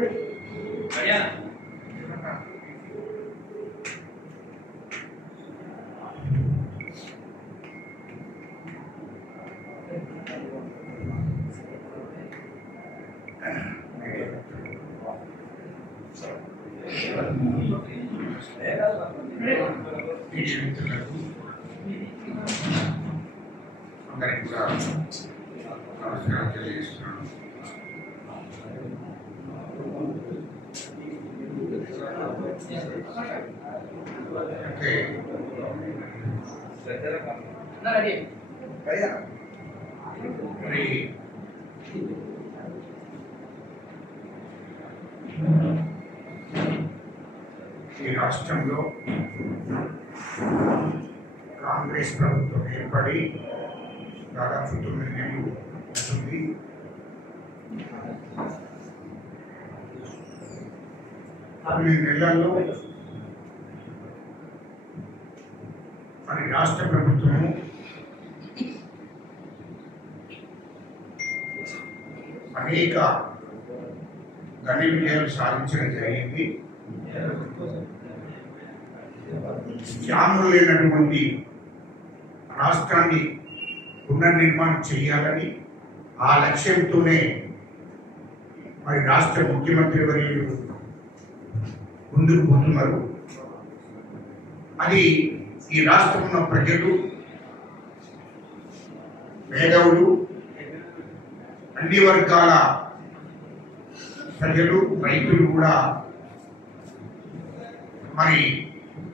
అందరికీ కూడా నమస్కారం తెలియజేస్తున్నాను. అంటే మరి ఈ రాష్ట్రంలో కాంగ్రెస్ ప్రభుత్వం ఏర్పడి దాదాపు 9 నెలలు ఉంటుంది. కొన్ని నెలల్లో మరి రాష్ట్ర ప్రభుత్వము అనేక ఘన విజయాలు సాధించడం జరిగింది. స్కాములు లేనటువంటి రాష్ట్రాన్ని పునర్నిర్మాణం చేయాలని ఆ లక్ష్యంతోనే మరి రాష్ట్ర ముఖ్యమంత్రి వర్యులు ముందుకు పోతున్నారు. అది ఈ రాష్ట్రంలో ప్రజలు, మేధావులు, అన్ని వర్గాల ప్రజలు, రైతులు కూడా మరి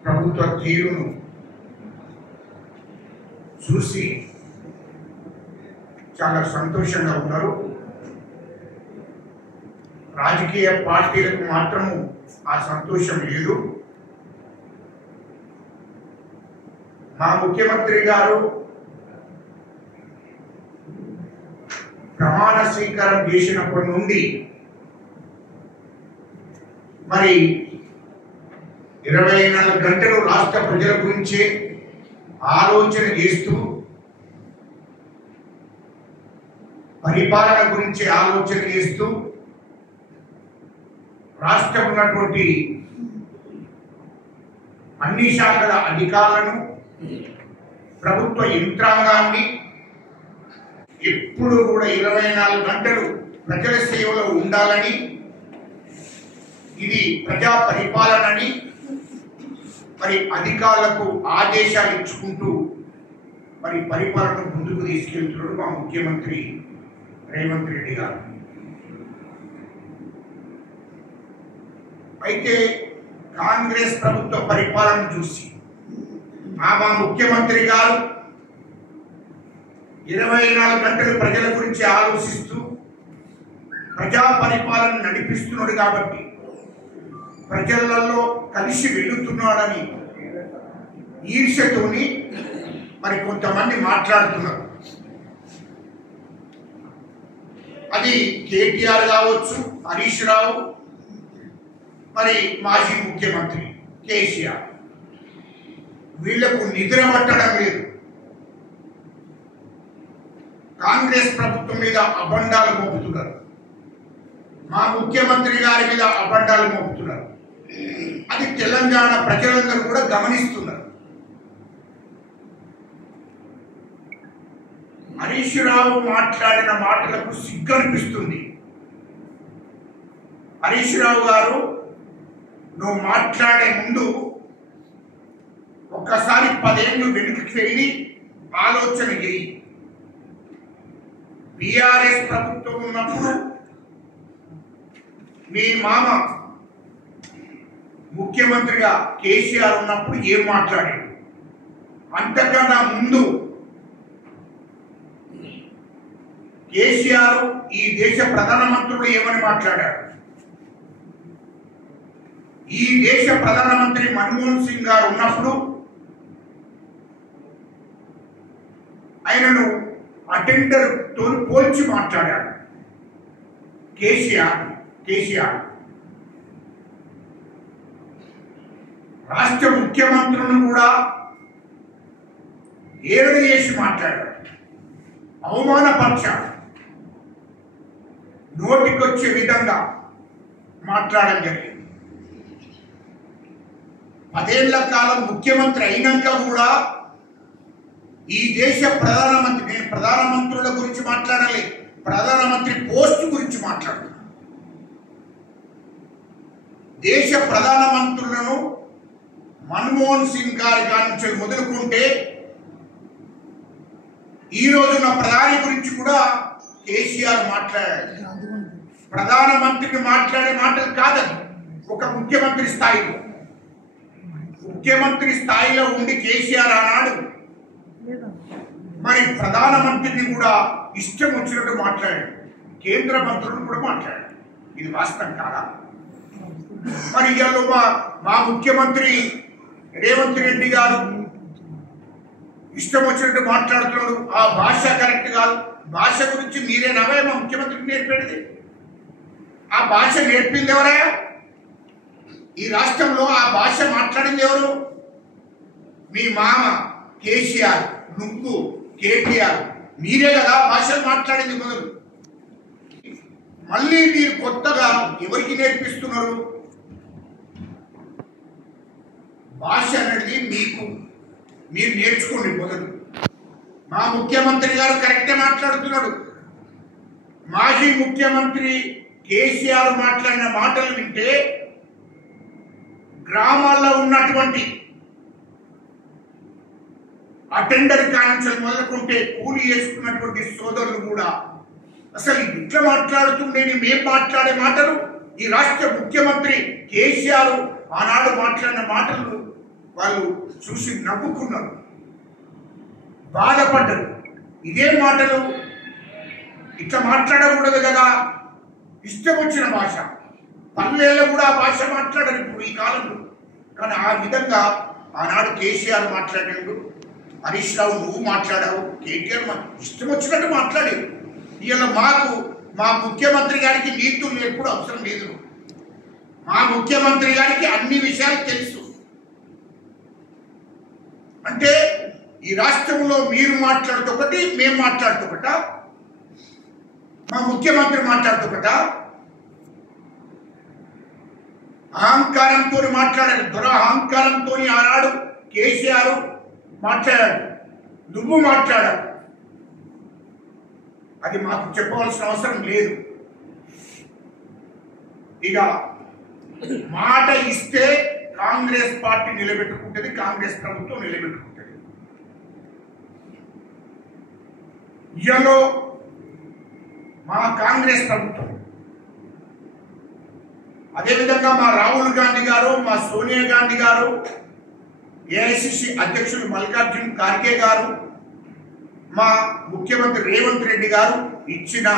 ప్రభుత్వ తీరును చూసి చాలా సంతోషంగా ఉన్నారు. రాజకీయ పార్టీలకు మాత్రము ఆ సంతోషం లేదు. మా ముఖ్యమంత్రి గారు ప్రమాణ స్వీకారం చేసినప్పటి నుండి మరి 24 గంటలు రాష్ట్ర ప్రజల గురించే ఆలోచన చేస్తూ, పరిపాలన గురించి ఆలోచన చేస్తూ, రాష్ట్రం ఉన్నటువంటి అన్ని శాఖల అధికారులను, ప్రభుత్వ యంత్రాంగాన్ని ఎప్పుడు కూడా 24 గంటలు ప్రజల సేవలో ఉండాలని, ఇది ప్రజా పరిపాలనని మరి అధికారులకు ఆదేశాలు ఇచ్చుకుంటూ మరి పరిపాలన ముందుకు తీసుకెళ్తున్నాడు మా ముఖ్యమంత్రి రేవంత్ రెడ్డి గారు. అయితే కాంగ్రెస్ ప్రభుత్వ పరిపాలన చూసి మా ముఖ్యమంత్రి గారు 24 గంటలు ప్రజల గురించి ఆలోచిస్తూ ప్రజా పరిపాలన నడిపిస్తున్నాడు కాబట్టి, ప్రజలలో కలిసి వెళుతున్నాడని ఈర్ష్యతోని మరి కొంతమంది మాట్లాడుతున్నారు. అది కేటీఆర్ కావచ్చు, హరీష్ రావు, మరి మాజీ ముఖ్యమంత్రి కేసీఆర్, వీళ్లకు నిద్ర పట్టడం లేదు. కాంగ్రెస్ ప్రభుత్వం మీద అబండాలు మోపుతున్నారు, మా ముఖ్యమంత్రి గారి మీద అబండాలు మోపుతున్నారు. అది తెలంగాణ ప్రజలందరూ కూడా గమనిస్తున్నారు. హరీష్ రావు మాట్లాడిన మాటలకు సిగ్గు అనిపిస్తుంది. హరీష్ రావు గారు, నువ్వు మాట్లాడే ముందు ఒక్కసారి 10 ఏళ్ళు వెనుకకి వెళ్ళి ఆలోచన చేయి. బీఆర్ఎస్ ప్రభుత్వం ఉన్నప్పుడు మీ మామ ముఖ్యమంత్రిగా కేసీఆర్ ఉన్నప్పుడు ఏం మాట్లాడాడు? అంతకన్నా ముందు కేసీఆర్ ఈ దేశ ప్రధానమంత్రుడు ఏమని మాట్లాడాడు? ఈ దేశ ప్రధానమంత్రి మన్మోహన్ సింగ్ గారు ఉన్నప్పుడు ఆయనను అటెండర్ తో పోల్చి మాట్లాడాడు కేసీఆర్. రాష్ట్ర ముఖ్యమంత్రులను కూడా ఏడు చేసి మాట్లాడాడు, అవమానపరిచాడు. నోటికొచ్చే విధంగా మాట్లాడడం జరిగింది. 10 ఏళ్ల కాలం ముఖ్యమంత్రి అయినాక కూడా ఈ దేశ ప్రధానమంత్రి, నేను ప్రధానమంత్రుల గురించి మాట్లాడాలి, ప్రధానమంత్రి పోస్ట్ గురించి మాట్లాడుతున్నాను. దేశ ప్రధానమంత్రులను మన్మోహన్ సింగ్ గారి నుంచి మొదలుకుంటే ఈ రోజున ప్రధాని గురించి కూడా కేసీఆర్ మాట్లాడాడు. ప్రధానమంత్రికి మాట్లాడే మాటలు కాదని ఒక ముఖ్యమంత్రి స్థాయిలో ఉండి కేసీఆర్ ఆనాడు మరి ప్రధానమంత్రిని కూడా ఇష్టం వచ్చినట్టు మాట్లాడాడు, కేంద్ర మంత్రులను కూడా మాట్లాడాడు. ఇది వాస్తవం కాదా? మరి ఇవాళ మా ముఖ్యమంత్రి రేవంత్ రెడ్డి గారు ఇష్టం వచ్చినట్టు మాట్లాడుతున్నాడు. ఆ భాష కరెక్ట్ కాదు. భాష గురించి మీరేనావే మా ముఖ్యమంత్రికి నేర్పేది? ఆ భాష నేర్పింది ఎవరయ్యా? ఈ రాష్ట్రంలో ఆ భాష మాట్లాడింది ఎవరు? మీ మామ కేసీఆర్, నువ్వు కేటీఆర్, మీరే కదా భాషలు మాట్లాడింది మొదలు. మళ్ళీ మీరు కొత్తగా ఎవరికి నేర్పిస్తున్నారు? భాష అనేది మీరు నేర్చుకోండి మొదలు. మా ముఖ్యమంత్రి గారు కరెక్టే మాట్లాడుతున్నాడు. మాజీ ముఖ్యమంత్రి కేసీఆర్ మాట్లాడిన మాటలు వింటే గ్రామాల్లో ఉన్నటువంటి అటెండర్ కానించి మొదలుకుంటే కూలి చేసుకున్నటువంటి సోదరులు కూడా అసలు ఇట్లా మాట్లాడుతుండేని మేము మాట్లాడే మాటలు ఈ రాష్ట్ర ముఖ్యమంత్రి కేసీఆర్ ఆనాడు మాట్లాడిన మాటలు వాళ్ళు చూసి నవ్వుకున్నారు, బాధపడ్డారు. ఇదే మాటలు ఇట్లా మాట్లాడకూడదు కదా, ఇష్టం వచ్చిన భాష. పల్లెల్లో కూడా ఆ భాష మాట్లాడారు ఇప్పుడు ఈ కాలంలో. కానీ ఆ విధంగా ఆనాడు కేసీఆర్ మాట్లాడాడు, హరీష్ రావు నువ్వు మాట్లాడావు, కేటీఆర్ ఇష్టం వచ్చినట్టు మాట్లాడారు. ఇవాళ మా ముఖ్యమంత్రి గారికి నీతులు ఎప్పుడు అవసరం లేదు. మా ముఖ్యమంత్రి గారికి అన్ని విషయాలు తెలుసు. అంటే ఈ రాష్ట్రంలో మీరు మాట్లాడుతొకటి, మేము మాట్లాడుతొకట, మా ముఖ్యమంత్రి మాట్లాడుతొకట. అహంకారంతో మాట్లాడారు, దురహంకారంతో ఆనాడు కేసీఆర్ మాట్లాడాడు, నువ్వు మాట్లాడావు. అది మాకు చెప్పవలసిన అవసరం లేదు. ఇక మాట ఇస్తే కాంగ్రెస్ పార్టీ నిలబెట్టుకుంటుంది, కాంగ్రెస్ ప్రభుత్వం నిలబెట్టుకుంటుంది. ఇయలో మా కాంగ్రెస్ ప్రభుత్వం, అదేవిధంగా మా రాహుల్ గాంధీ గారు, మా సోనియా గాంధీ గారు, ఏఐసిసి అధ్యక్షులు మల్లికార్జున ఖార్గే గారు, మా ముఖ్యమంత్రి రేవంత్ రెడ్డి గారు ఇచ్చిన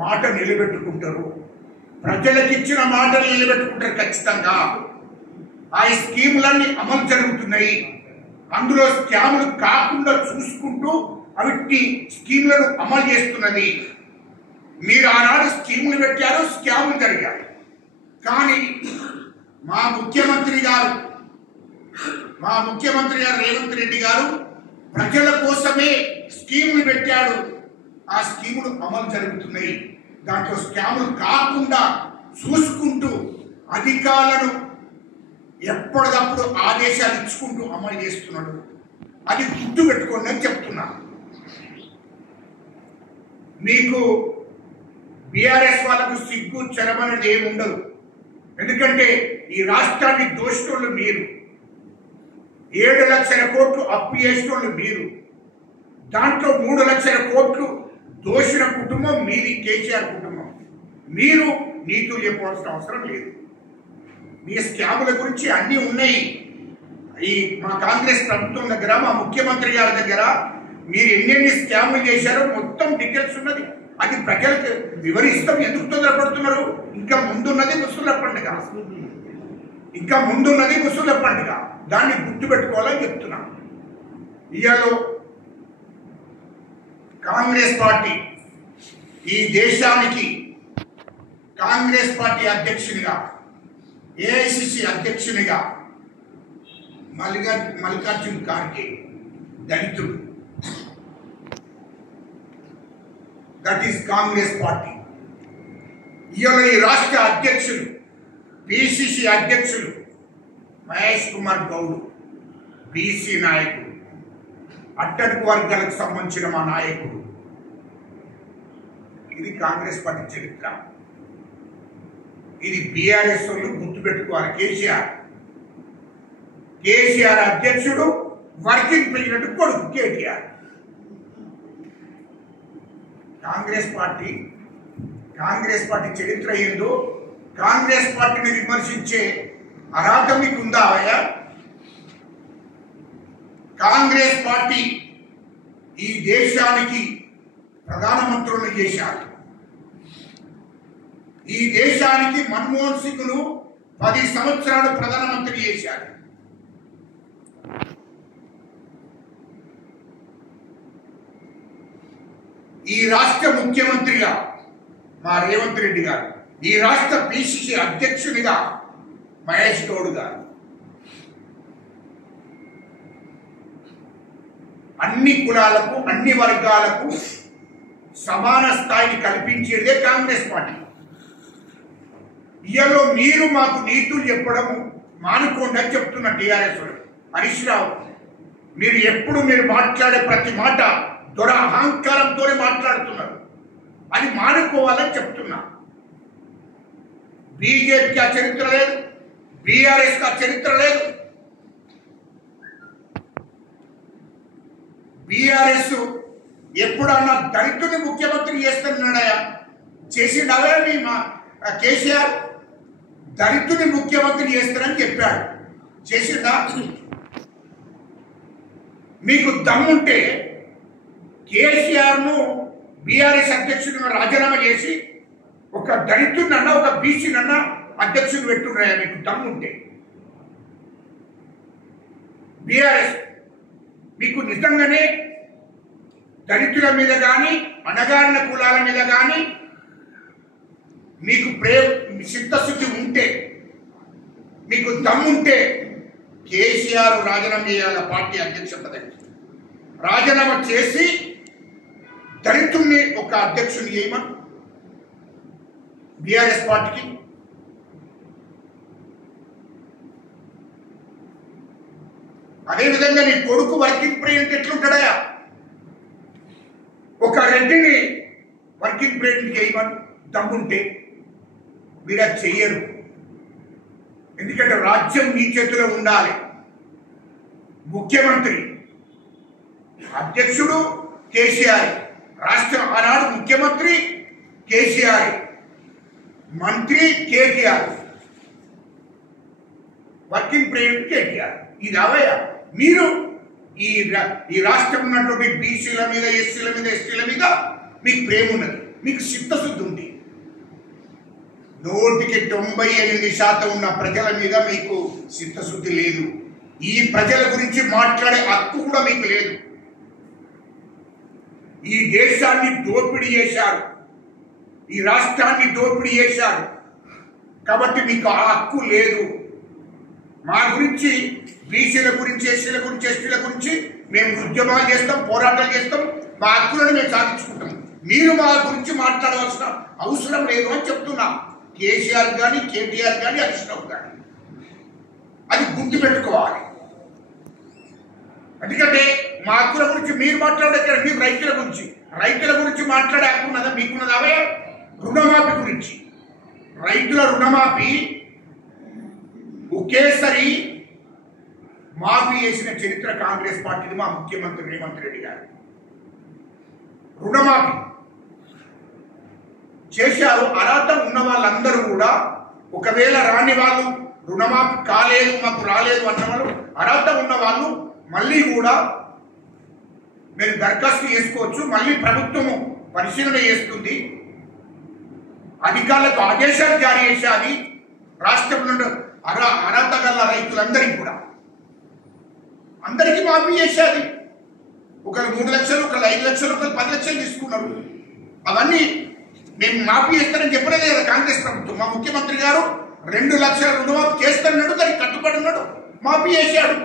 మాట నిలబెట్టుకుంటారు. ప్రజలకు ఇచ్చిన మాటలు నిలబెట్టుకుంటారు ఖచ్చితంగా. ఆ స్కీములన్నీ అమలు జరుగుతున్నాయి. అందులో స్కాములు కాకుండా చూసుకుంటూ అవిటి స్కీములను అమలు చేస్తున్నది. మీరు ఆనాడు స్కీములు పెట్టారు, స్కాములు జరిగాయి. కానీ మా ముఖ్యమంత్రి గారు రేవంత్ రెడ్డి గారు ప్రజల కోసమే స్కీములు పెట్టాడు. ఆ స్కీములు అమలు జరుగుతున్నాయి. దాంట్లో స్కాములు కాకుండా చూసుకుంటూ అధికారులను ఎప్పటికప్పుడు ఆదేశాలు ఇచ్చుకుంటూ అమలు చేస్తున్నాడు. అది గుర్తు పెట్టుకోండి అని చెప్తున్నా. మీకు బీఆర్ఎస్ వాళ్ళకు సిగ్గు చెరమనేది ఏమి ఉండదు. ఎందుకంటే ఈ రాష్ట్రాన్ని దోషిటోళ్ళు మీరు, 7 లక్షల కోట్లు అప్పు చేసినోళ్ళు మీరు, దాంట్లో 3 లక్షల కోట్లు దోషిన కుటుంబం మీది, కేసీఆర్ కుటుంబం. మీరు నీతులు చెప్పవలసిన అవసరం లేదు. మీ స్కాముల గురించి అన్నీ ఉన్నాయి. ఈ మా కాంగ్రెస్ ప్రభుత్వం దగ్గర, మా ముఖ్యమంత్రి గారి దగ్గర మీరు ఎన్నెన్ని స్కాములు చేశారో మొత్తం డీటెయిల్స్ ఉన్నది. అది ప్రజలకు వివరిస్తాం. ఎందుకు తొందరపడుతున్నారు? ఇంకా ముందున్నది ముసళ్ళ పండుగ, దాన్ని గుర్తుపెట్టుకోవాలని చెప్తున్నా. ఇవాళ కాంగ్రెస్ పార్టీ ఈ దేశానికి కాంగ్రెస్ పార్టీ అధ్యక్షునిగా, ఏఐసిసి అధ్యక్షునిగా మల్లికార్జున ఖార్గే దళితుడు. That is Congress party. ఇవాళ ఈ రాష్ట్ర అధ్యక్షులు పిసిసి అధ్యక్షులు మహేష్ కుమార్ గౌడ్ బీసీ నాయకుడు, అట్టడుగు వర్గాలకు సంబంధించిన మా నాయకుడు. ఇది కాంగ్రెస్ పార్టీ చరిత్ర. ఇది బీఆర్ఎస్ వాళ్ళు గుర్తుపెట్టుకోవాలి. కేసీఆర్ అధ్యక్షుడు, వర్కింగ్ ప్రెసిడెంట్ కొడుకు కేటీఆర్. కాంగ్రెస్ పార్టీ చరిత్ర ఏందో, కాంగ్రెస్ పార్టీని విమర్శించే అర్హత మీకు ఉందా అయ్యా? కాంగ్రెస్ పార్టీ ఈ దేశానికి ప్రధానమంత్రులను చేశారు. ఈ దేశానికి మన్మోహన్ సింగ్ను 10 సంవత్సరాలు ప్రధానమంత్రి చేశారు. ఈ రాష్ట్ర ముఖ్యమంత్రిగా మా రేవంత్ రెడ్డి గారు, ఈ రాష్ట్ర పిసిసి అధ్యక్షునిగా మహేష్ గౌడ్ గారు. అన్ని కులాలకు, అన్ని వర్గాలకు సమాన స్థాయిని కల్పించేదే కాంగ్రెస్ పార్టీ. ఇయలో మీరు మాకు నీతులు చెప్పడం మానుకోండి అని చెప్తున్న టీఆర్ఎస్ హరీష్ రావు. మీరు మాట్లాడే ప్రతి మాట దొర అహంకారంతోనే మాట్లాడుతున్నారు. అది మానుకోవాలని చెప్తున్నా. బీజేపీకి ఆ చరిత్ర లేదు, బీఆర్ఎస్కి ఆ చరిత్ర లేదు. బీఆర్ఎస్ ఎప్పుడన్నా దళితుని ముఖ్యమంత్రి చేస్తున్నాడయా? చేసిండవే మీ కేసీఆర్ దళితుని ముఖ్యమంత్రి చేస్తారని చెప్పాడు. చేసిండా? మీకు దమ్ముంటే కేసీఆర్ను బీఆర్ఎస్ అధ్యక్షుడిగా రాజీనామా చేసి ఒక దళితుడినన్నా ఒక బీసీనన్నా అధ్యక్షుడు పెట్టున్నాయా? మీకు దమ్ముంటే బీఆర్ఎస్ మీకు నిజంగానే దళితుల మీద కానీ అణగారిన కులాల మీద కానీ మీకు చిత్తశుద్ధి ఉంటే, మీకు దమ్ముంటే కేసీఆర్ రాజీనామా చేయాల పార్టీ అధ్యక్ష పదవి. రాజీనామా చేసి దళితుల్ని ఒక అధ్యక్షుని చేయమని బీఆర్ఎస్ పార్టీకి. అదేవిధంగా నీ కొడుకు వర్కింగ్ ప్రెసిడెంట్ ఎట్లుంటాడయా? ఒక రెడ్డిని వర్కింగ్ ప్రెసిడెంట్ చేయమని దమ్ముంటే మీరు అది చెయ్యరు. ఎందుకంటే రాజ్యం మీ చేతిలో ఉండాలి. ముఖ్యమంత్రి అధ్యక్షుడు కేసీఆర్, రాష్ట్రం ఆనాడు ముఖ్యమంత్రి కేసీఆర్, మంత్రి కేటీఆర్, వర్కింగ్ ప్రెసిడెంట్ కేటీఆర్. ఇది అవయా? మీరు ఈ రాష్ట్రం ఉన్నటువంటి బీసీల మీద, ఎస్సీల మీద, ఎస్టీల మీద మీకు ప్రేమ ఉన్నది, మీకు చిత్తశుద్ధి ఉంది. 98% ఉన్న ప్రజల మీద మీకు చిత్తశుద్ధి లేదు. ఈ ప్రజల గురించి మాట్లాడే హక్కు కూడా మీకు లేదు. ఈ దేశాన్ని దోపిడీ చేశారు, ఈ రాష్ట్రాన్ని దోపిడీ చేశారు. కాబట్టి మీకు ఆ హక్కు లేదు. మా గురించి, బీసీల గురించి, ఎస్సీల గురించి, ఎస్టీల గురించి మేము ఉద్యమాలు చేస్తాం, పోరాటాలు చేస్తాం, మా హక్కులను మేము సాధించుకుంటాం. మీరు మా గురించి మాట్లాడవలసిన అవసరం లేదు అని చెప్తున్నా. కేసీఆర్ కానీ, కేటీఆర్ కానీ, హరీష్ రావు కానీ అది గుర్తుపెట్టుకోవాలి. ఎందుకంటే మా హక్కుల గురించి మీరు మాట్లాడే, మీకు రైతుల గురించి మాట్లాడే హక్కు ఉన్నదా? మీకున్నదా? అవే రుణమాఫీ గురించి, రైతుల రుణమాఫీ ఒకేసారి మాఫీ చేసిన చరిత్ర కాంగ్రెస్ పార్టీది. మా ముఖ్యమంత్రి రేవంత్ రెడ్డి గారు రుణమాఫీ చేశారు. అర్హత ఉన్న వాళ్ళందరూ కూడా, ఒకవేళ రాని వాళ్ళు, రుణమాఫీ కాలేదు, మాకు రాలేదు అన్న వాళ్ళు, అర్హత ఉన్న వాళ్ళు మళ్ళీ కూడా మీరు దరఖాస్తు చేసుకోవచ్చు. మళ్ళీ ప్రభుత్వము పరిశీలన చేస్తుంది. అధికారులకు ఆదేశాలు జారీ చేసేది. రాష్ట్రంలో అర్హత గల రైతులందరికీ కూడా అందరికీ మాఫీ చేసేది. ఒకరు 3 లక్షలు, ఒకరు 5 లక్షలు, ఒకరు 10 లక్షలు తీసుకున్నారు. అవన్నీ మేము మాఫీ చేస్తానని చెప్పలేదు కదా కాంగ్రెస్ ప్రభుత్వం. మా ముఖ్యమంత్రి గారు 2 లక్షల రుణమాఫీ చేస్తున్నాడు, దానికి కట్టుబడి ఉన్నాడు, మాఫీ చేశాడు.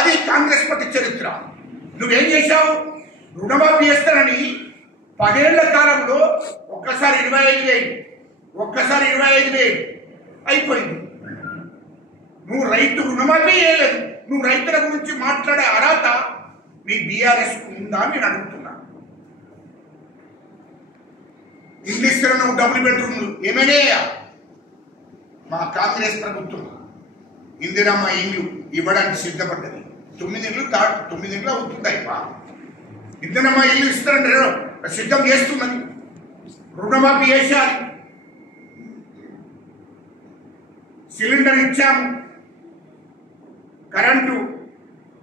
అది కాంగ్రెస్ పార్టీ చరిత్ర. నువ్వేం చేశావు? రుణమాఫీ చేస్తానని 10 ఏళ్ల కాలంలో ఒక్కసారి 25,000, ఒక్కసారి 25,000 అయిపోయింది. నువ్వు రైతు రుణమాఫీ చేయలేదు. నువ్వు రైతుల గురించి మాట్లాడే అర్హత మీ బీఆర్ఎస్ ఉందా నేను అడుగుతున్నా. ఇల్లు ఇస్తున్న నువ్వు డబుల్ బెడ్రూమ్లు ఏమైనా మా కాంగ్రెస్ ప్రభుత్వం ఇందిరమ్మ ఇల్లు ఇవ్వడానికి సిద్ధపడ్డది. 9 ఇళ్ళు అవుతుంటాయి. ఇందిరమ్మ ఇల్లు ఇస్తారంటే సిద్ధం చేస్తున్నది. రుణమాఫీ చేశారు, సిలిండర్ ఇచ్చాము, కరెంటు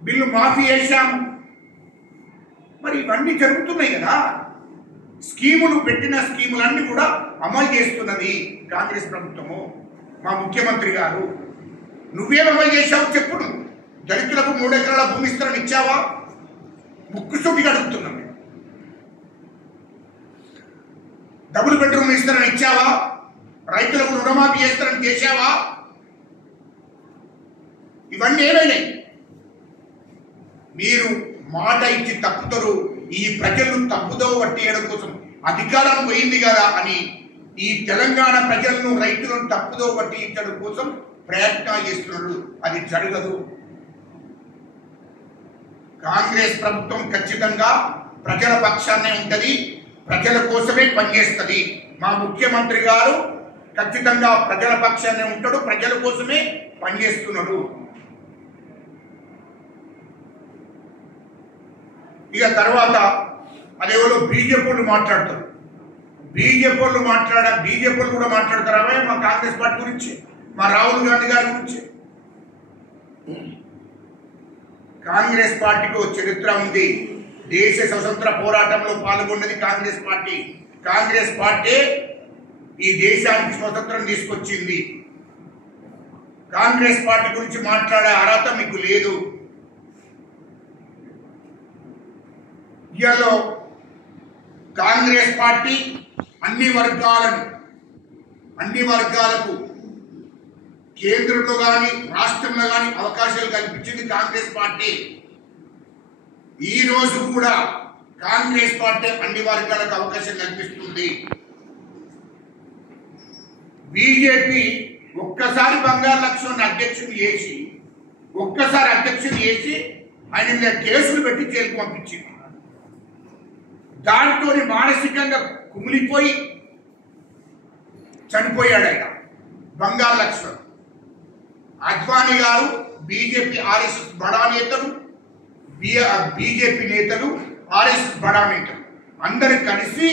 బిల్లు మాఫీ చేశాము. మరి ఇవన్నీ జరుగుతున్నాయి కదా. స్కీములు పెట్టిన స్కీములన్నీ కూడా అమలు చేస్తున్నది కాంగ్రెస్ ప్రభుత్వము. మా ముఖ్యమంత్రి గారు నువ్వేం అమలు చేశావు చెప్పు. దళితులకు 3 ఎకరాల భూమి ఇస్తారని ఇచ్చావా? ముక్కుసూటిగా అడుగుతున్నాం. డబుల్ బెడ్రూమ్ ఇస్తారని ఇచ్చావా? రైతులకు రుణమాఫీ చేస్తారని చేశావా? ఇవన్నీ ఏమైనాయి? మీరు మాట ఇచ్చి తప్పుతారు. ఈ ప్రజలను తప్పుదోవ పట్టేయడం కోసం అధికారం పోయింది కదా అని ఈ తెలంగాణ ప్రజలను రైతులను తప్పుదోవ పట్టించడం కోసం ప్రయత్నాలు చేస్తున్నారు. అది జరగదు. కాంగ్రెస్ ప్రభుత్వం ఖచ్చితంగా ప్రజల పక్షాన్నే ఉంటది, ప్రజల కోసమే పనిచేస్తుంది. మా ముఖ్యమంత్రి గారు ఖచ్చితంగా ప్రజల పక్షాన్నే ఉంటాడు, ప్రజల కోసమే పనిచేస్తున్నాడు. ఇక తర్వాత అదేవో బీజేపీ వాళ్ళు మాట్లాడతారు. బీజేపీ వాళ్ళు కూడా మాట్లాడతారా మా కాంగ్రెస్ పార్టీ గురించి, మా రాహుల్ గాంధీ గారి గురించి? కాంగ్రెస్ పార్టీకి ఒక చరిత్ర ఉంది. దేశ స్వతంత్ర పోరాటంలో పాల్గొన్నది కాంగ్రెస్ పార్టీ. కాంగ్రెస్ పార్టీ ఈ దేశానికి స్వతంత్రం తీసుకొచ్చింది. కాంగ్రెస్ పార్టీ గురించి మాట్లాడే అర్హత మీకు లేదు. ఇయాలో కాంగ్రెస్ పార్టీ అన్ని వర్గాలకు కేంద్రంలో కానీ రాష్ట్రంలో కానీ అవకాశాలు కల్పించింది కాంగ్రెస్ పార్టీ. ఈ రోజు కూడా కాంగ్రెస్ పార్టీ అన్ని వర్గాలకు అవకాశం కల్పిస్తుంది. బీజేపీ ఒక్కసారి బంగారు లక్ష్మణ్ అధ్యక్షుడు చేసి ఆయన మీద కేసులు పెట్టి జైలుకు పంపించింది. దాంతో మానసికంగా కుమిలిపోయి చనిపోయాడు ఆయన బంగారు లక్ష్మణ్. అద్వానీ గారు బీజేపీ ఆర్ఎస్ఎస్ బడా నేతలు, బీజేపీ నేతలు, ఆర్ఎస్ఎస్ బడా నేతలు అందరూ కలిసి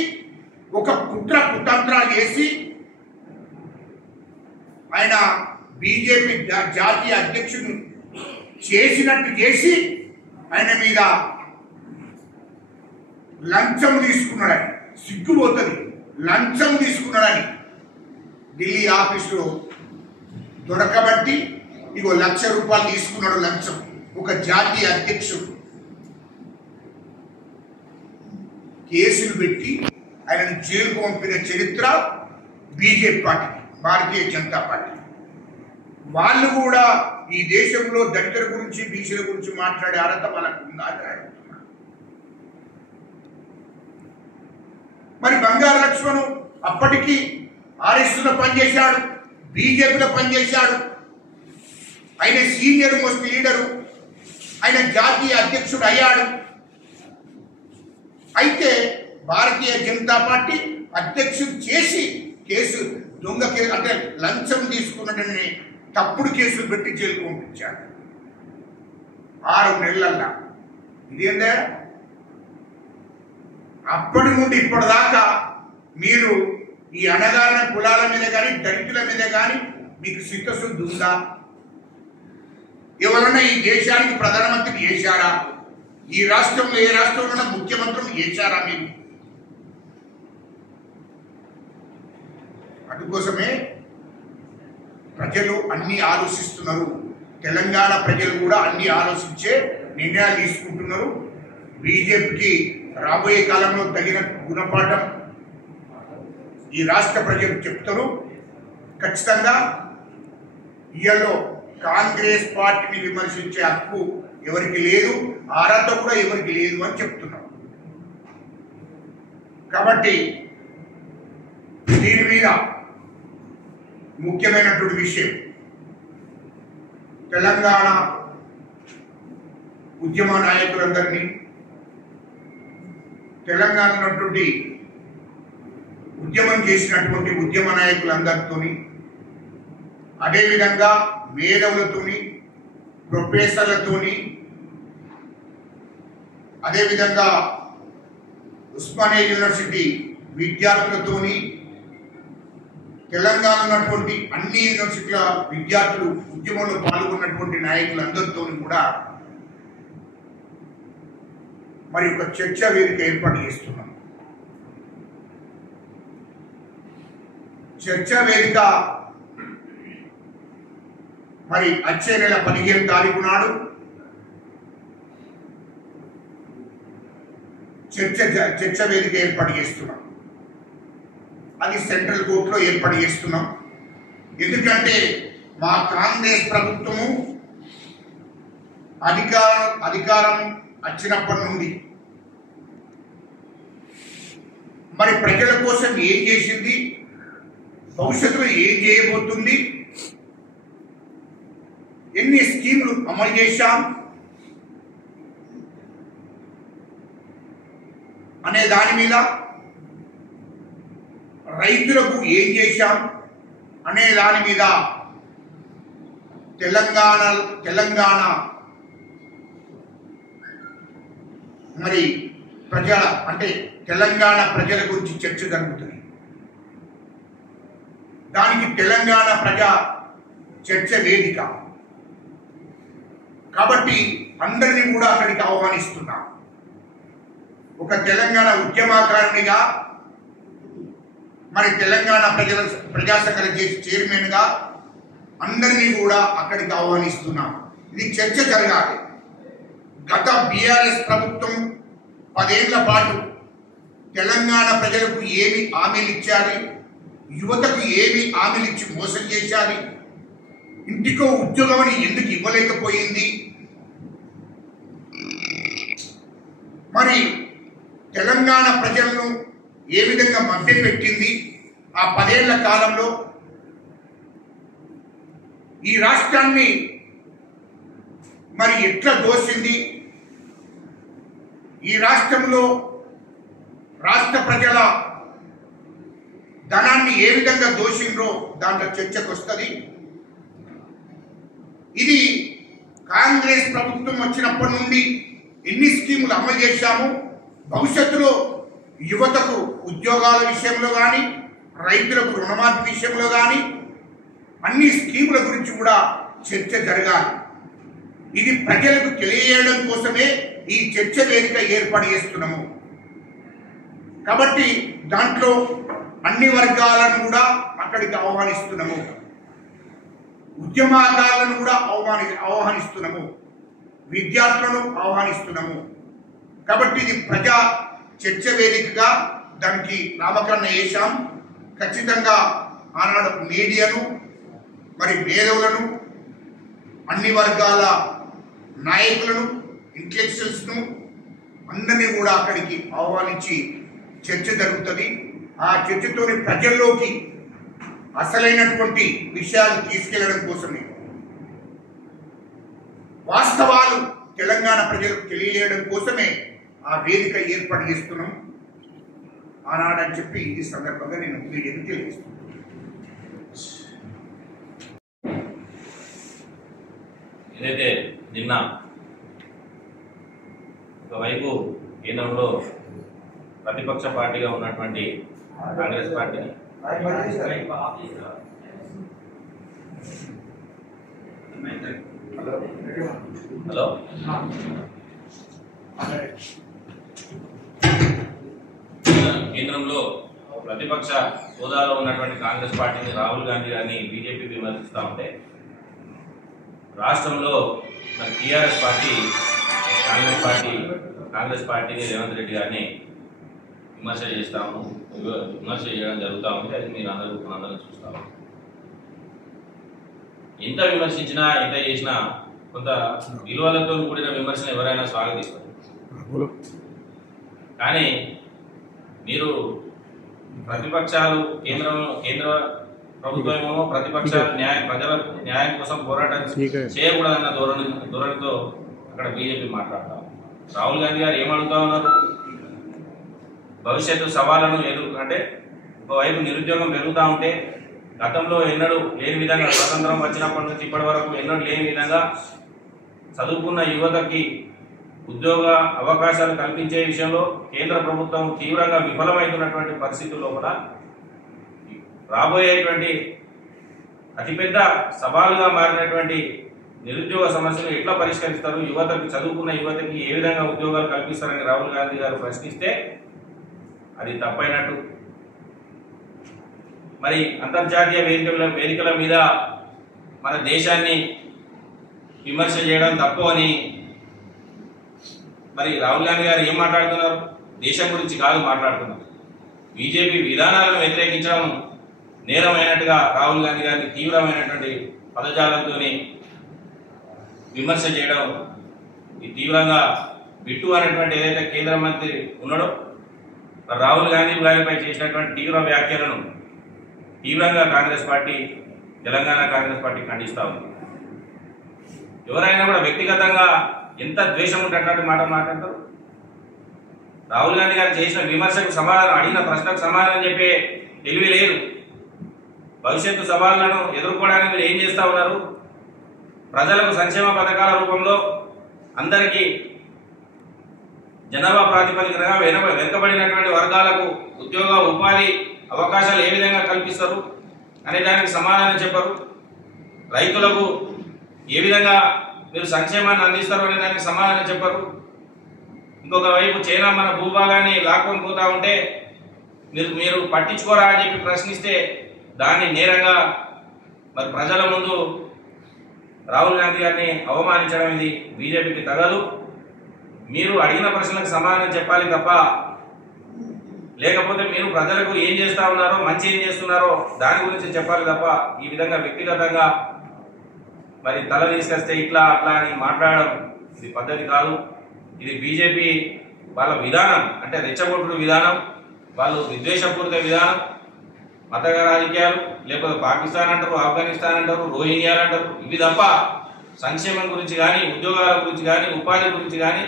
ఒక కుతంత్రాలు చేసి ఆయన బీజేపీ జాతీయ అధ్యక్షుడు చేసినట్టు చేసి ఆయన మీద లంచం తీసుకున్నాడని, సిగ్గుపోతుంది, లంచం తీసుకున్నాడని ఢిల్లీ ఆఫీసులో దొరకబట్టి ఇగో ₹1,00,000 తీసుకున్నాడు లంచం. ఒక జాతీయ అధ్యక్షుడు కేసులు పెట్టి ఆయనను జైలుకు పంపిన చరిత్ర BJP party, Bharatiya Janata party. వాళ్ళు కూడా ఈ దేశంలో దళితుల గురించి బీసీల గురించి మాట్లాడే అర్హత వాళ్ళకు ఉందా అని అడుగుతున్నారు. మరి బంగారు లక్ష్మణ్ అప్పటికి ఆర్ఎస్ఎస్లో పనిచేశాడు, బీజేపీలో పనిచేశాడు. ఆయన సీనియర్ మోస్ట్ లీడరు, ఆయన జాతీయ అధ్యక్షుడు అయ్యాడు. అయితే భారతీయ జనతా పార్టీ అధ్యక్షుడు చేసి కేసు దొంగ కేసు అంటే లంచం తీసుకున్నాడని తప్పుడు కేసులు పెట్టి జైలుకు పంపించాడు 6 నెలలల్లా. ఇదేందా? అప్పటి నుండి ఇప్పటిదాకా మీరు ఈ అణగారిన కులాల మీద కానీ దళితుల మీద కానీ మీకు చిత్తశుద్ధి ఉందా? ఎవరన్నా ఈ దేశానికి ప్రధానమంత్రిని చేశారా? ఈ రాష్ట్రంలో ఏ రాష్ట్రంలో ముఖ్యమంత్రులు చేశారా? మీరు అందుకోసమే ప్రజలు అన్ని ఆలోచిస్తున్నారు. తెలంగాణ ప్రజలు కూడా అన్ని ఆలోచించే నిర్ణయాలు తీసుకుంటున్నారు. బీజేపీకి రాబోయే కాలంలో తగిన గుణపాఠం ఈ రాష్ట్ర ప్రజలు చెప్తారు. ఖచ్చితంగా ఇయలో కాంగ్రెస్ పార్టీని విమర్శించే హక్కు ఎవరికి లేదు, అర్హత కూడా ఎవరికి లేదు అని చెప్తున్నాం. కాబట్టి దీని మీద ముఖ్యమైనటువంటి విషయం, తెలంగాణ ఉద్యమ నాయకులందరినీ, తెలంగాణలో ఉద్యమం చేసినటువంటి ఉద్యమ నాయకులందరితోని, అదేవిధంగా మేధావులతోని, ప్రొఫెసర్లతోని, అదేవిధంగా ఉస్మానియా యూనివర్సిటీ విద్యార్థులతోని, తెలంగాణ ఉన్నటువంటి అన్ని యూనివర్సిటీల విద్యార్థులు, ఉద్యమంలో పాల్గొన్నటువంటి నాయకులందరితో కూడా మరి ఒక చర్చా వేదిక ఏర్పాటు చేస్తున్నాం. చర్చా వేదిక మరి వచ్చే నెల 15 తారీఖు నాడు చర్చ వేదిక ఏర్పాటు చేస్తున్నాం. అది సెంట్రల్ కోర్టులో ఏర్పాటు చేస్తున్నాం. ఎందుకంటే మా కాంగ్రెస్ ప్రభుత్వము అధికారం వచ్చినప్పటి నుండి మరి ప్రజల కోసం ఏం చేసింది, భవిష్యత్తులో ఏం చేయబోతుంది, ఎన్ని స్కీములు అమలు చేశాం అనే దాని మీద, రైతులకు ఏం చేశాం అనే దాని మీద తెలంగాణ మరి ప్రజల అంటే తెలంగాణ ప్రజల గురించి చర్చ జరుగుతుంది. దానికి తెలంగాణ ప్రజా చర్చ వేదిక కాబట్టి అందరినీ కూడా అక్కడికి ఆహ్వానిస్తున్నా. ఒక తెలంగాణ ఉద్యమకారునిగా, మరి తెలంగాణ ప్రజాసంఘ చైర్మన్ గా అందరినీ కూడా అక్కడికి ఆహ్వానిస్తున్నాం. ఇది చర్చ జరగాలి. గత బీఆర్ఎస్ ప్రభుత్వం 10 ఏళ్ల పాటు తెలంగాణ ప్రజలకు ఏమి హామీలు ఇచ్చాలి, యువతకు ఏమి హామీలు ఇచ్చి మోసం చేశాలి, ఇంటికో ఉద్యోగం ఎందుకు ఇవ్వలేకపోయింది, మరి తెలంగాణ ప్రజలను ఏ విధంగా మభ్యపెట్టింది, ఆ 10 ఏళ్ల కాలంలో ఈ రాష్ట్రాన్ని మరి ఎట్లా దోసింది, ఈ రాష్ట్రంలో రాష్ట్ర ప్రజల ధనాన్ని ఏ విధంగా దోషిండ్రో దాంట్లో చర్చకు వస్తుంది. ఇది కాంగ్రెస్ ప్రభుత్వం వచ్చినప్పటి నుండి ఎన్ని స్కీములు అమలు చేశాము, భవిష్యత్తులో యువతకు ఉద్యోగాల విషయంలో కానీ, రైతులకు రుణమాఫీ విషయంలో కానీ అన్ని స్కీముల గురించి కూడా చర్చ జరగాలి. ఇది ప్రజలకు తెలియజేయడం కోసమే ఈ చర్చ వేదిక ఏర్పాటు చేస్తున్నాము. కాబట్టి దాంట్లో అన్ని వర్గాలను కూడా అక్కడికి ఆహ్వానిస్తున్నాము, ఉద్యమకారులను కూడా ఆహ్వానిస్తున్నాము, విద్యార్థులను ఆహ్వానిస్తున్నాము. కాబట్టి ఇది ప్రజా చర్చ వేదికగా దానికి నామకరణ చేశాం. ఖచ్చితంగా ఆనాడు మీడియాను, మరి మేధావులను, అన్ని వర్గాల నాయకులను, ఇంటెలెక్చువల్స్ను అందరినీ కూడా అక్కడికి ఆహ్వానించి చర్చ జరుగుతుంది. ఆ చర్చతోని ప్రజల్లోకి అసలైనటువంటి విషయాలు తీసుకెళ్లడం కోసమే, వాస్తవాలు తెలంగాణ ప్రజలకు తెలియజేయడం కోసమే ఆ వేదిక ఏర్పాటు చేస్తున్నాం ఆనాడని చెప్పి ఈ సందర్భంగా నేను మీడియాకు తెలియజేస్తున్నాను. ఏదైతే నిన్న ఒకవైపు కేంద్రంలో ప్రతిపక్ష పార్టీగా ఉన్నటువంటి కాంగ్రెస్ పార్టీని, హలో కేంద్రంలో ప్రతిపక్ష హోదాలో ఉన్నటువంటి కాంగ్రెస్ పార్టీని రాహుల్ గాంధీ గారిని బీజేపీ విమర్శిస్తూ ఉంటే, రాష్ట్రంలో మరి టీఆర్ఎస్ పార్టీ కాంగ్రెస్ పార్టీని రేవంత్ రెడ్డి గారిని విమర్శ చేయడం జరుగుతూ ఉంటే అది మీరు అందరూ చూస్తాము. ఎంత విమర్శించినా, ఎంత చేసినా కొంత విలువలతో కూడిన విమర్శను ఎవరైనా స్వాగతిస్తారు. కానీ మీరు ప్రతిపక్షాలు కేంద్ర ప్రభుత్వమేమో ప్రతిపక్షాలు ప్రజలకు న్యాయం కోసం పోరాటం చేయకూడదన్న ధోరణితో అక్కడ బీజేపీ మాట్లాడతాం. రాహుల్ గాంధీ గారు ఏమడుగుతా ఉన్నారు? భవిష్యత్తు సవాళ్లను అంటే ఒకవైపు నిరుద్యోగం పెరుగుతూ ఉంటే గతంలో ఎన్నడూ లేని విధంగా స్వతంత్రం వచ్చినప్పటి నుంచి ఇప్పటి వరకు ఎన్నడూ లేని విధంగా చదువుకున్న యువతకి ఉద్యోగ అవకాశాలు కల్పించే విషయంలో కేంద్ర ప్రభుత్వం తీవ్రంగా విఫలమవుతున్నటువంటి పరిస్థితుల్లో కూడా రాబోయేటువంటి అతిపెద్ద సవాలుగా మారినటువంటి నిరుద్యోగ సమస్యలు ఎట్లా పరిష్కరిస్తారు, యువతకి చదువుకున్న యువతకి ఏ విధంగా ఉద్యోగాలు కల్పిస్తారని రాహుల్ గాంధీ గారు ప్రశ్నిస్తే అది తప్పైనట్టు. మరి అంతర్జాతీయ వేదికల మీద మన దేశాన్ని విమర్శ చేయడం తప్పు అని మరి రాహుల్ గాంధీ గారు ఏం మాట్లాడుతున్నారు? దేశం గురించి కాదు మాట్లాడుతున్నారు. బీజేపీ విధానాలను వ్యతిరేకించడం నేరమైనట్టుగా రాహుల్ గాంధీ గారిని తీవ్రమైనటువంటి పదజాలంతో విమర్శ చేయడం ఈ తీవ్రంగా బిట్టు అనేటువంటి ఏదైతే కేంద్ర మంత్రి ఉన్నాడో రాహుల్ గాంధీ గారిపై చేసినటువంటి తీవ్ర వ్యాఖ్యలను తీవ్రంగా తెలంగాణ కాంగ్రెస్ పార్టీ ఖండిస్తా ఉంది. ఎవరైనా కూడా వ్యక్తిగతంగా ఎంత ద్వేషం ఉంటే అట్లాంటి మాట మాట్లాడతారు? రాహుల్ గాంధీ గారు చేసిన విమర్శకు సమాధానం, అడిగిన ప్రశ్నకు సమాధానం చెప్పే తెలివి లేదు. భవిష్యత్తు సవాళ్లను ఎదుర్కోవడానికి మీరు ఏం చేస్తా ఉన్నారు? ప్రజలకు సంక్షేమ పథకాల రూపంలో అందరికీ జనాభా ప్రాతిపదికనగా వెనుకబడినటువంటి వర్గాలకు ఉద్యోగ ఉపాధి అవకాశాలు ఏ విధంగా కల్పిస్తారు అనే దానికి సమాధానం చెప్పరు. రైతులకు ఏ విధంగా మీరు సంక్షేమాన్ని అందిస్తారు అనే దానికి సమాధానం చెప్పరు. ఇంకొక వైపు చైనా మన భూభాగాన్ని లాక్కొని పోతా ఉంటే మీరు పట్టించుకోరా అని చెప్పి ప్రశ్నిస్తే దాన్ని నేరంగా మరి ప్రజల ముందు రాహుల్ గాంధీ గారిని అవమానించడం ఇది బీజేపీకి తగదు. మీరు అడిగిన ప్రశ్నలకు సమాధానం చెప్పాలి తప్ప, లేకపోతే మీరు ప్రజలకు ఏం చేస్తా ఉన్నారో, మంచి ఏం చేస్తున్నారో దాని గురించి చెప్పాలి తప్ప ఈ విధంగా వ్యక్తిగతంగా మరి తల తీసుకొస్తే ఇట్లా అట్లా అని మాట్లాడడం ఇది పద్ధతి కాదు. ఇది బీజేపీ వాళ్ళ విధానం, అంటే రెచ్చగొట్టుడు విధానం, వాళ్ళు విద్వేషపూరిత విధానం, మత రాజకీయాలు, లేకపోతే పాకిస్తాన్ అంటారు, ఆఫ్ఘనిస్తాన్ అంటారు, రోహింగ్యాలు అంటారు. ఇవి తప్ప సంక్షేమం గురించి కానీ, ఉద్యోగాల గురించి కానీ, ఉపాధి గురించి కానీ,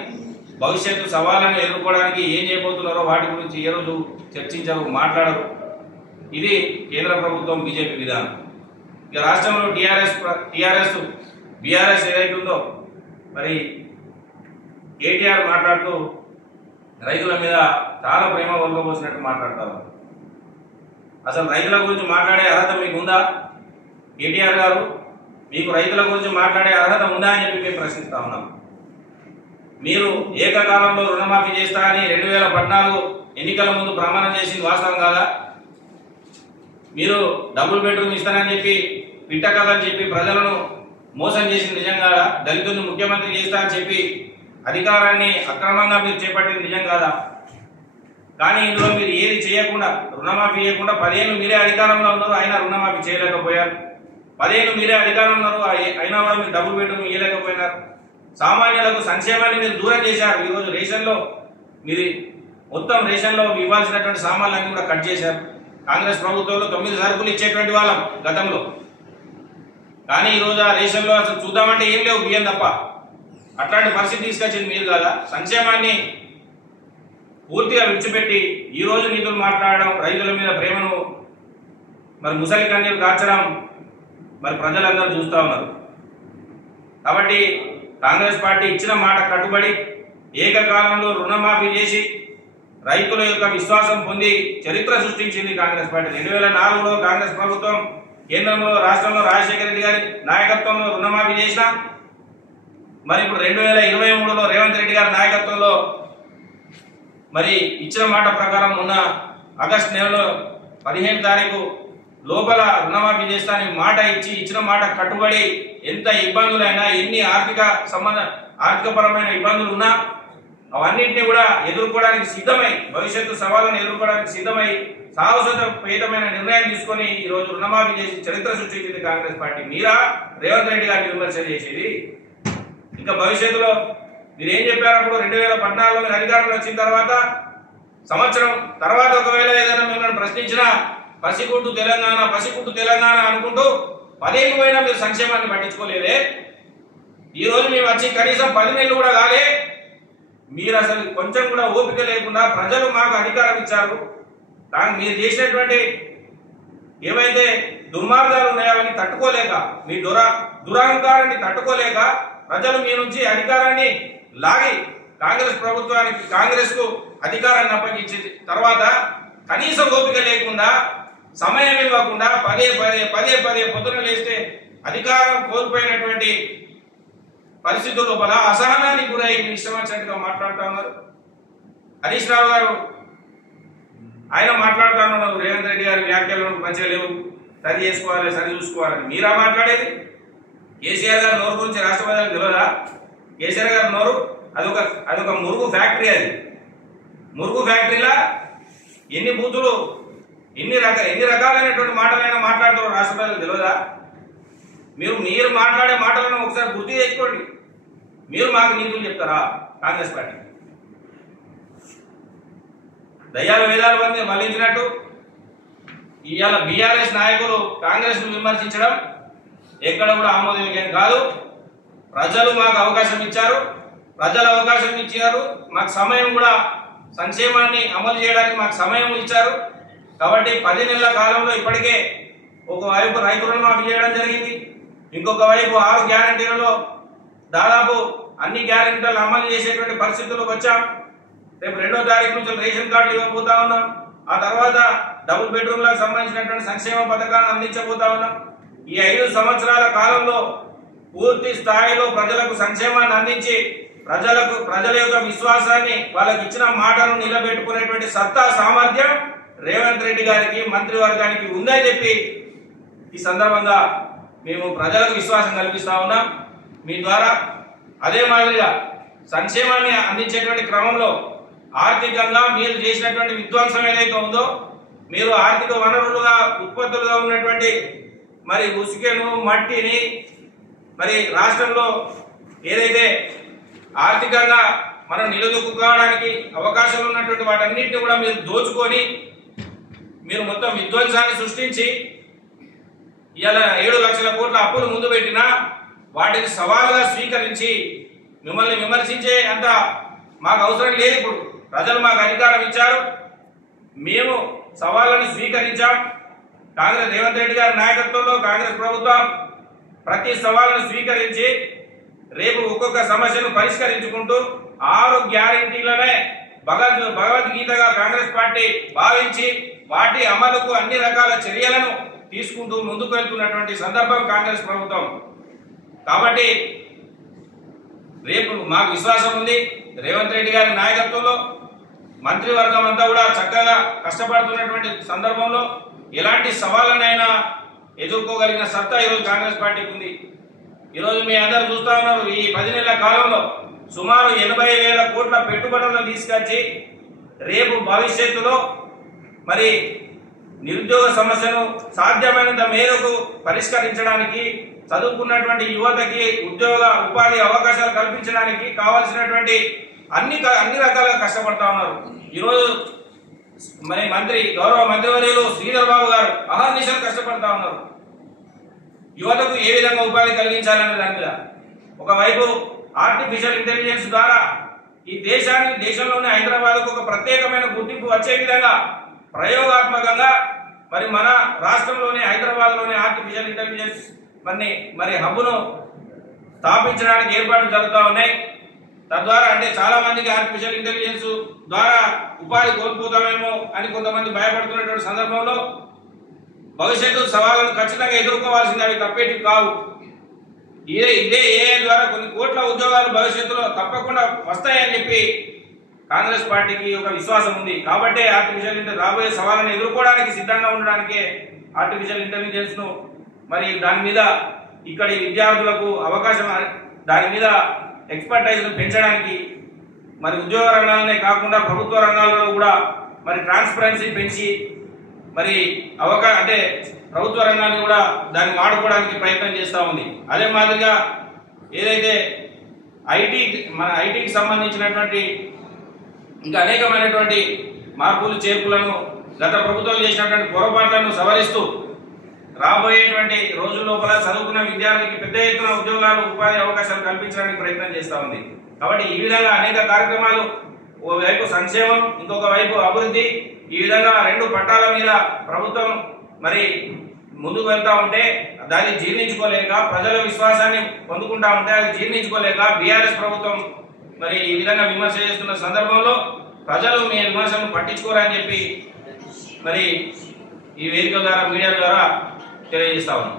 భవిష్యత్తు సవాళ్ళను ఎదుర్కోవడానికి ఏం చేయబోతున్నారో వాటి గురించి ఏ రోజు చర్చించరు, మాట్లాడరు. ఇది కేంద్ర ప్రభుత్వం బీజేపీ విధానం. ఇక రాష్ట్రంలో టీఆర్ఎస్ బీఆర్ఎస్ ఏదైతుందో మరి కేటీఆర్ మాట్లాడుతూ రైతుల మీద చాలా ప్రేమ ఒలకపోసినట్టు మాట్లాడతారు. అసలు రైతుల గురించి మాట్లాడే అర్హత మీకు ఉందా? కేటీఆర్ గారు, మీకు రైతుల గురించి మాట్లాడే అర్హత ఉందా అని చెప్పి మేము ప్రశ్నిస్తా ఉన్నాం. మీరు ఏకకాలంలో రుణమాఫీ చేస్తా అని 2014 ఎన్నికల ముందు ప్రమాణం చేసింది వాస్తవం కాదా? మీరు డబుల్ బెడ్రూమ్ ఇస్తానని చెప్పి పిట్ట కథని చెప్పి ప్రజలను మోసం చేసింది నిజం కాదా? దళితులను ముఖ్యమంత్రి చేస్తా అని చెప్పి అధికారాన్ని అక్రమంగా మీరు చేపట్టింది నిజం కాదా? కానీ ఇందులో మీరు ఏది చేయకుండా, రుణమాఫీ చేయకుండా 10 ఏళ్ళు మీరే అధికారంలో ఉన్నారు, అయినా రుణమాఫీ చేయలేకపోయారు. 10 ఏళ్ళు మీరే అధికారంలో ఉన్నారు, అయినా కూడా మీరు డబుల్ బెడ్రూమ్ ఇవ్వలేకపోయినారు. సామాన్యులకు సంక్షేమాన్ని మీరు దూరం చేశారు. ఈరోజు రేషన్లో మీరు మొత్తం రేషన్లో ఇవ్వాల్సినటువంటి సామాన్లన్నీ కూడా కట్ చేశారు. కాంగ్రెస్ ప్రభుత్వంలో 9 సరుకులు ఇచ్చేటువంటి వాళ్ళం గతంలో, కానీ ఈరోజు ఆ రేషన్లో అసలు చూద్దామంటే ఏం లేవు, బియ్యం తప్ప. అట్లాంటి పరిస్థితి తీసుకొచ్చింది మీరు కదా. సంక్షేమాన్ని పూర్తిగా విడిచిపెట్టి ఈ రోజు నీతులు మాట్లాడడం, రైతుల మీద ప్రేమను మరి ముసలి కన్నీరు కార్చడం మరి ప్రజలందరూ చూస్తూ ఉన్నారు. కాబట్టి కాంగ్రెస్ పార్టీ ఇచ్చిన మాట కట్టుబడి ఏకకాలంలో రుణమాఫీ చేసి రైతుల యొక్క విశ్వాసం పొంది చరిత్ర సృష్టించింది కాంగ్రెస్ పార్టీ. 2004లో కాంగ్రెస్ ప్రభుత్వం కేంద్రంలో, రాష్ట్రంలో రాజశేఖర రెడ్డి గారి నాయకత్వంలో రుణమాఫీ చేసిన, మరి ఇప్పుడు 2023లో రేవంత్ రెడ్డి గారి నాయకత్వంలో మరి ఇచ్చిన మాట ప్రకారం మొన్న ఆగస్టు నెలలో 15 తారీఖు లోపల రుణమాఫీ చేస్తానని మాట ఇచ్చి ఇచ్చిన మాట కట్టుబడి ఎంత ఇబ్బందులైనా, ఎన్ని ఆర్థికపరమైన ఇబ్బందులు ఉన్నా అవన్నింటినీ కూడా ఎదుర్కోవడానికి సిద్ధమై, భవిష్యత్తు సవాళ్ళను ఎదుర్కోవడానికి సిద్ధమై సాహసోపేతమైన నిర్ణయం తీసుకొని ఈ రోజు రుణమాఫీ చేసి చరిత్ర సృష్టించింది కాంగ్రెస్ పార్టీ. మీరా రేవంత్ రెడ్డి గారిని విమర్శ చేసేది? ఇంకా భవిష్యత్తులో మీరు ఏం చెప్పారు? అప్పుడు 2014లో మీరు అధికారంలో వచ్చిన తర్వాత సంవత్సరం తర్వాత ఒకవేళ ఏదైనా మిమ్మల్ని ప్రశ్నించినా పసిగుట్టు తెలంగాణ పసిగుట్టు తెలంగాణ అనుకుంటూ 10 ఏళ్ళు పోయినా మీరు సంక్షేమాన్ని పట్టించుకోలేదే. ఈ రోజు మేము వచ్చి కనీసం 10 నెలలు కూడా కాలే, మీరు అసలు కొంచెం కూడా ఓపిక లేకుండా ప్రజలు మాకు అధికారం ఇచ్చారు, దాన్ని మీరు చేసినటువంటి ఏవైతే దుర్మార్గాలు ఉన్నాయో అవన్నీ తట్టుకోలేక, మీ దురహంకారాన్ని తట్టుకోలేక ప్రజలు మీ నుంచి అధికారాన్ని లాగి కాంగ్రెస్ కు అధికారాన్ని అప్పగించింది. తర్వాత కనీసం ఓపిక లేకుండా, సమయం ఇవ్వకుండా పదే పొద్దున లేస్తే అధికారం కోల్పోయినటువంటి పరిస్థితుల లోపల అసహనానికి గురై ఇష్టం వచ్చినట్టుగా మాట్లాడుతూ ఉన్నారు. హరీష్ రావు గారు ఆయన మాట్లాడుతూ ఉన్నారు, రేవంత్ రెడ్డి గారి వ్యాఖ్యలు మంచిగా లేవు, సరి చేసుకోవాలి, సరి చూసుకోవాలని. మీరా మాట్లాడేది? కేసీఆర్ గారి నోరు గురించి రాష్ట్ర ప్రజలకు తెలియదా? కేసీఆర్ గారి నోరు అదొక మురుగు ఫ్యాక్టరీ. అది మురుగు ఫ్యాక్టరీలా ఎన్ని బూతులు, ఎన్ని రకాలైనటువంటి మాటలైనా మాట్లాడుతారో రాష్ట్ర ప్రజలకు తెలియదా? మీరు మాట్లాడే మాటలను ఒకసారి గుర్తు చేసుకోండి. మీరు మాకు నీతులు చెప్తారా? కాంగ్రెస్ పార్టీ దయ్యాల వేదాలు మంది మళ్లించినట్టు ఇవాళ బీఆర్ఎస్ నాయకులు కాంగ్రెస్ ను విమర్శించడం ఎక్కడ కూడా ఆమోదయోగ్యం కాదు. ప్రజలు మాకు అవకాశం ఇచ్చారు, మాకు సమయం కూడా సంక్షేమాన్ని అమలు చేయడానికి మాకు సమయం ఇచ్చారు. కాబట్టి 10 నెలల కాలంలో ఇప్పటికే ఒకవైపు రైతు రుణమాఫీ చేయడం జరిగింది, ఇంకొక వైపు 6 గ్యారంటీలలో దాదాపు అన్ని గ్యారంటీలు అమలు చేసేటువంటి పరిస్థితుల్లోకి వచ్చాం. రేపు 2వ తారీఖు నుంచి రేషన్ కార్డులు ఇవ్వబోతా ఉన్నాం. ఆ తర్వాత డబుల్ బెడ్రూమ్లకు సంబంధించినటువంటి సంక్షేమ పథకాలను అందించబోతా ఉన్నాం. ఈ 5 సంవత్సరాల కాలంలో పూర్తి స్థాయిలో ప్రజలకు సంక్షేమాన్ని అందించి ప్రజల యొక్క విశ్వాసాన్ని, వాళ్ళకి ఇచ్చిన మాటను నిలబెట్టుకునేటువంటి సత్తా సామర్థ్యం రేవంత్ రెడ్డి గారికి, మంత్రివర్గానికి ఉందని చెప్పి ఈ సందర్భంగా మేము ప్రజలకు విశ్వాసం కల్పిస్తా ఉన్నాం. మీ ద్వారా అదే మాదిరిగా సంక్షేమాన్ని అందించేటువంటి క్రమంలో ఆర్థికంగా మీరు చేసినటువంటి విధ్వంసం ఏదైతే ఉందో, మీరు ఆర్థిక వనరులుగా ఉత్పత్తులుగా ఉన్నటువంటి మరి ఉసుకెను, మట్టిని, మరి రాష్ట్రంలో ఏదైతే ఆర్థికంగా మనం నిలదొక్కుకోవడానికి అవకాశాలు ఉన్నటువంటి వాటన్నిటిని కూడా మీరు దోచుకొని మీరు మొత్తం విధ్వంసాన్ని సృష్టించి ఇలా 7 లక్షల కోట్ల అప్పులు ముందు పెట్టినా వాటిని సవాలుగా స్వీకరించి మిమ్మల్ని విమర్శించే అంత మాకు అవసరం లేదు. ఇప్పుడు ప్రజలు మాకు అధికారం ఇచ్చారు, మేము సవాళ్ళను స్వీకరించాం. రేవంత్ రెడ్డి గారి నాయకత్వంలో కాంగ్రెస్ ప్రభుత్వం ప్రతి సవాళ్ళను స్వీకరించి రేపు ఒక్కొక్క సమస్యను పరిష్కరించుకుంటూ 6 గ్యారెంటీలనే భగవద్గీతగా కాంగ్రెస్ పార్టీ భావించి వాటి అమలుకు అన్ని రకాల చర్యలను తీసుకుంటూ ముందుకు వెళ్తున్నటువంటి సందర్భం కాంగ్రెస్ ప్రభుత్వం. కాబట్టి రేపు మాకు విశ్వాసం ఉంది, రేవంత్ రెడ్డి గారి నాయకత్వంలో మంత్రివర్గం అంతా కూడా చక్కగా కష్టపడుతున్నటువంటి సందర్భంలో ఎలాంటి సవాళ్ళనైనా ఎదుర్కోగలిగిన సత్తా ఈరోజు కాంగ్రెస్ పార్టీకి ఉంది. ఈరోజు మీ అందరూ చూస్తా ఉన్నారు, ఈ 10 నెలల కాలంలో సుమారు 80,000 కోట్ల పెట్టుబడులను తీసుకొచ్చి రేపు భవిష్యత్తులో మరి నిరుద్యోగ సమస్యను సాధ్యమైనంత మేరకు పరిష్కరించడానికి, చదువుకున్నటువంటి యువతకి ఉద్యోగ ఉపాధి అవకాశాలు కల్పించడానికి కావాల్సినటువంటి అన్ని రకాలుగా కష్టపడతా ఉన్నారు. ఈరోజు మరి గౌరవ మంత్రివర్యులు శ్రీధర్ బాబు గారు అహర్నిశలు కష్టపడతా ఉన్నారు. యువతకు ఏ విధంగా ఉపాధి కలిగించాలనే దాని మీద ఒకవైపు ఆర్టిఫిషియల్ ఇంటెలిజెన్స్ ద్వారా ఈ దేశంలోనే హైదరాబాద్కు ఒక ప్రత్యేకమైన గుర్తింపు వచ్చే విధంగా ప్రయోగాత్మకంగా మరి మన రాష్ట్రంలోనే హైదరాబాద్లోనే ఆర్టిఫిషియల్ ఇంటెలిజెన్స్ మరి హబ్ను స్థాపించడానికి ఏర్పాట్లు జరుగుతూ ఉన్నాయి. తద్వారా అంటే చాలా మందికి ఆర్టిఫిషియల్ ఇంటెలిజెన్స్ ద్వారా ఉపాధి కోల్పోతామేమో అని కొంతమంది భయపడుతున్నటువంటి సందర్భంలో భవిష్యత్తు సవాళ్ళను ఖచ్చితంగా ఎదుర్కోవాల్సింది, అవి తప్పేటివి కావు. ఇదే ఏఐ ద్వారా కొన్ని కోట్ల ఉద్యోగాలు భవిష్యత్తులో తప్పకుండా వస్తాయని చెప్పి కాంగ్రెస్ పార్టీకి ఒక విశ్వాసం ఉంది. కాబట్టి రాబోయే సవాళ్ళను ఎదుర్కోవడానికి సిద్ధంగా ఉండడానికే ఆర్టిఫిషియల్ ఇంటెలిజెన్స్ ను మరి దాని మీద ఇక్కడి విద్యార్థులకు అవకాశం, దాని మీద ఎక్స్పర్టైజ్ ను పెంచడానికి మరి ఉద్యోగ రంగాలనే కాకుండా ప్రభుత్వ రంగాల్లో కూడా మరి ట్రాన్స్పరెన్సీ పెంచి మరి అంటే ప్రభుత్వ రంగాన్ని కూడా దాన్ని వాడుకోవడానికి ప్రయత్నం చేస్తూ ఉంది. అదే మాదిరిగా ఏదైతే ఐటీకి సంబంధించినటువంటి ఇంకా అనేకమైనటువంటి మార్పులు చేర్పులను గత ప్రభుత్వం చేసినటువంటి పొరపాట్లను సవరిస్తూ రాబోయేటువంటి రోజుల లోపల చదువుకున్న విద్యార్థులకి పెద్ద ఎత్తున ఉద్యోగాలు ఉపాధి అవకాశాలు కల్పించడానికి ప్రయత్నం చేస్తూ ఉంది. కాబట్టి ఈ విధంగా అనేక కార్యక్రమాలు, ఓవైపు సంక్షేమం, ఇంకొక వైపు అభివృద్ధి, ఈ విధంగా రెండు పట్టాల మీద ప్రభుత్వం మరి ముందుకు వెళ్తా ఉంటే దాన్ని జీర్ణించుకోలేక, ప్రజల విశ్వాసాన్ని పొందుకుంటా ఉంటే అది జీర్ణించుకోలేక బీఆర్ఎస్ ప్రభుత్వం మరి ఈ విధంగా విమర్శ చేస్తున్న సందర్భంలో ప్రజలు మీ విమర్శను పట్టించుకోరని చెప్పి మరి ఈ వేదిక ద్వారా, మీడియా ద్వారా తెలియజేస్తా ఉన్నాం.